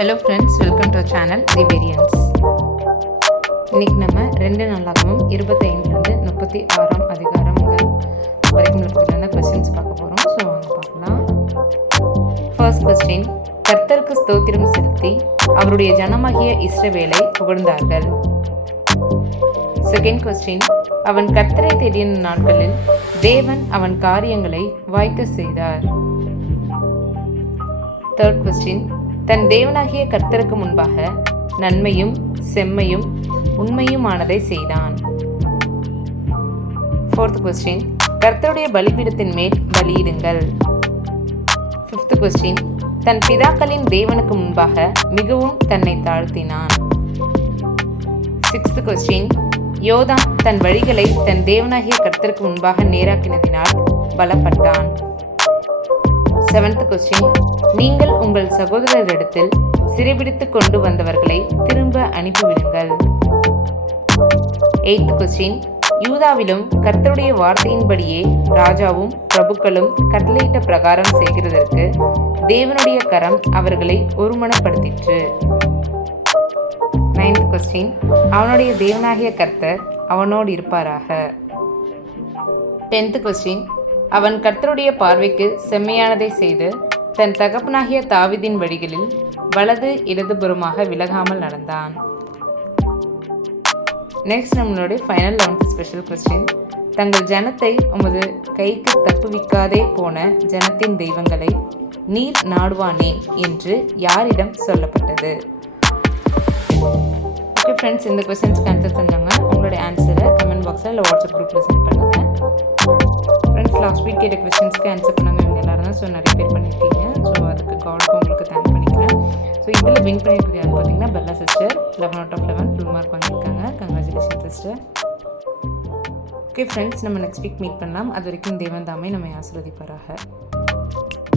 Hello friends, welcome to our channel the variance. இன்றைக்கி நம்ம 2 நாளாகவும் 25லேருந்து 36 அதிகாரங்கள் வரைக்கும் இருக்கிற கொஸ்டின்ஸ் பார்க்க போகிறோம். ஸோ வாங்க பார்க்கலாம். ஃபர்ஸ்ட் கொஸ்டின், கர்த்தருக்கு ஸ்தோத்திரம் செலுத்தி அவருடைய ஜனமாகிய இஸ்ரவேலை புகழ்ந்தார்கள். செகண்ட் கொஸ்டின், அவன் கர்த்தரை தேடிய நாட்களில் தேவன் அவன் காரியங்களை வாய்க்க செய்தார். தேர்ட் கொஸ்டின், தன் தேவனாகிய கர்த்தருக்கு முன்பாக நன்மையும் செம்மையும் உண்மையுமானதை செய்தான். ஃபோர்த் கொஸ்டின், கர்த்தருடைய பலிபீடத்தின் மேல் பலியிடுங்கள். ஃபிஃப்த் கொஸ்டின், தன் பிதாக்களின் தேவனுக்கு முன்பாக மிகவும் தன்னை தாழ்த்தினான். சிக்ஸ்த் கொஸ்டின், யோதாம் தன் வழிகளை தன் தேவனாகிய கர்த்தருக்கு முன்பாக நேராக்கினதினால் பலப்பட்டான். செவன்த் கொஸ்டின், நீங்கள் உங்கள் சகோதரரிடத்தில் சிறைபிடித்து கொண்டு வந்தவர்களை திரும்ப அனுப்பிவிடுங்கள். எய்த் கொஸ்டின், யூதாவிலும் கர்த்தருடைய வார்த்தையின்படியே ராஜாவும் பிரபுக்களும் கட்டளையிட்ட பிரகாரம் செய்கிறதற்கு தேவனுடைய கரம் அவர்களை ஒருமனப்படுத்திற்று. நைன்த் கொஸ்டின், அவனுடைய தேவனாகிய கர்த்தர் அவனோடு இருப்பாராக. 10th கொஸ்டின், அவன் கர்த்தருடைய பார்வைக்கு செம்மையானதை செய்து தன் தகப்பனாகிய தாவீதின் வழிகளில் வலது இடதுபுறமாக விலகாமல் நடந்தான். நெக்ஸ்ட் நம்மளுடைய ஃபைனல் 11th ஸ்பெஷல் கொஸ்டின், தங்கள் ஜனத்தை உமது கைக்கு தப்புவிக்காதே போன ஜனத்தின் தெய்வங்களை நீர் நாடுவானே என்று யாரிடம் சொல்லப்பட்டது? ஓகே ஃப்ரெண்ட்ஸ், இந்த கொஸ்டின்ஸ்க்கு ஆன்சர் செஞ்சாங்க. உங்களுடைய ஆன்சரை கமெண்ட் பாக்ஸில் இல்லை வாட்ஸ்அப் குரூப்பில் சென்ட் பண்ணுங்கள். ஃப்ரெண்ட்ஸ், லாஸ்ட் வீக் கேட்ட கொஸ்டின்ஸ்க்கு ஆன்சர் பண்ணாங்க இவங்க எல்லாரும் தான். ஸோ நிறைய பேர் பண்ணியிருக்கீங்க. ஸோ அதுக்கு காடுக்கு உங்களுக்கு தேங்க் பண்ணிக்கிறேன். ஸோ இதில் வின் பண்ணியிருக்கிறது யார் பார்த்தீங்கன்னா Bella sister. 11 out of 11 full mark வாங்கியிருக்காங்க. Congratulation sister. ஓகே ஃப்ரெண்ட்ஸ், நம்ம நெக்ஸ்ட் வீக் மீட் பண்ணலாம். அது வரைக்கும் தேவன் தாமே நம்மை ஆசீர்வதிப்பாராக.